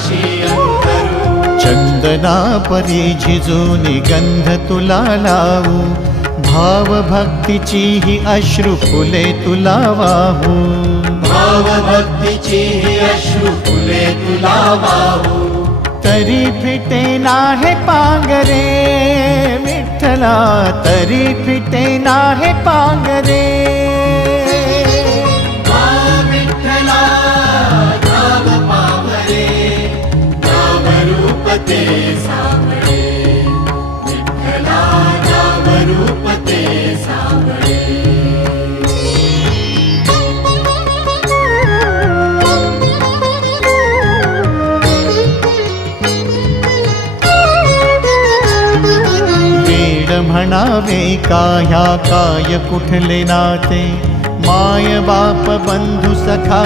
पाशी अंतरू। चंदना परी झिजूनी गंध तुला लावू, भाव भक्तीची ही अश्रु फुले तुला वाहू। भाव भक्तीची ही अश्रु फुले तुला वाहू। तरी फिटे नाहे पांगरे विठ्ठला, तरी फिटे नाहे पांगरे। विठ्ठला नाम पावरे, नाम रूप ते सावळे। विठ्ठला नाम रूप ते सावळे। म्हणावे का ह्या काय कुठले नाते, माय बाप बंधू सखा